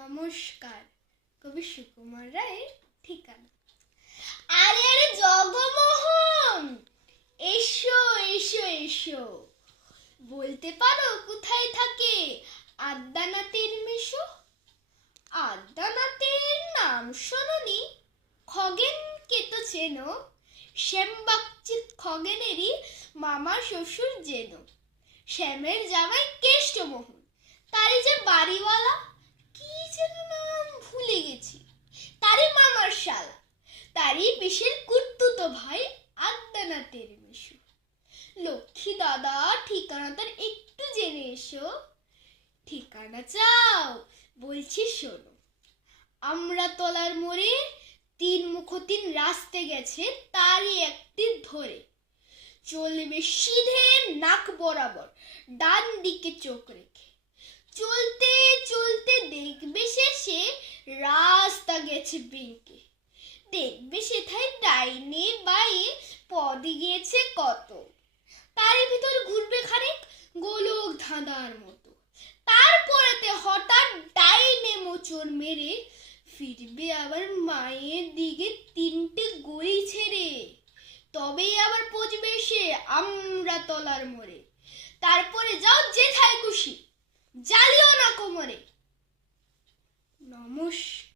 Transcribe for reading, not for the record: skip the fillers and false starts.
নমস্কার। কবি সুকুমার রায়ের ঠিকানা। আরে আরে জগমোহন, এসো এসো এসো। বলতে পারো কোথায় থাকে আদ্যানাথের মেশো? আদ্যানাথের নাম শোনোনি? খগেনকে তো চেনো, শ্যামবাগচির খগেনেরই মামা শ্বশুর যেন। শ্যামের জামাই কেষ্টমোহন, তারই যে বাড়িওয়ালা, কি যেন নাম ভুলে গেছি, তারই মামার শালা, তারই পিসের কুর্তুতো ভাই আদ্যানাথের মেশো। লক্ষ্মী দাদা, ঠিকানা তার একটু জেনে এসো। ঠিকানা চাও? বলছি শোনো। আমড়াতলার মোড়ে 3 মুখো 3 রাস্তে গেছে, তারই একটি ধরে চলবে সিধে নাক বরাবর, ডান দিকে চোখ রেখে। চলতে চলতে দেখবে শেষে রাস্তা গেছে বেঁকে। দেখবে সেথায় ডাইনে বাঁয়ে পদ গিয়েছে কত। তারই ভিতর ঘুরবে খানিক গোলক ধাঁধার মতো। তারপরেতে হঠাৎ ডাইনে মোচড় মেরে ফিরবে আবার মায়ের দিকে 3টে গলি ছেড়ে। তবেই আবার পৌঁছবে সে আমড়াতলার মোড়ে। তারপরে যাও যেথায় খুশি, জ্বালিও না কোমরে। নমস্কার।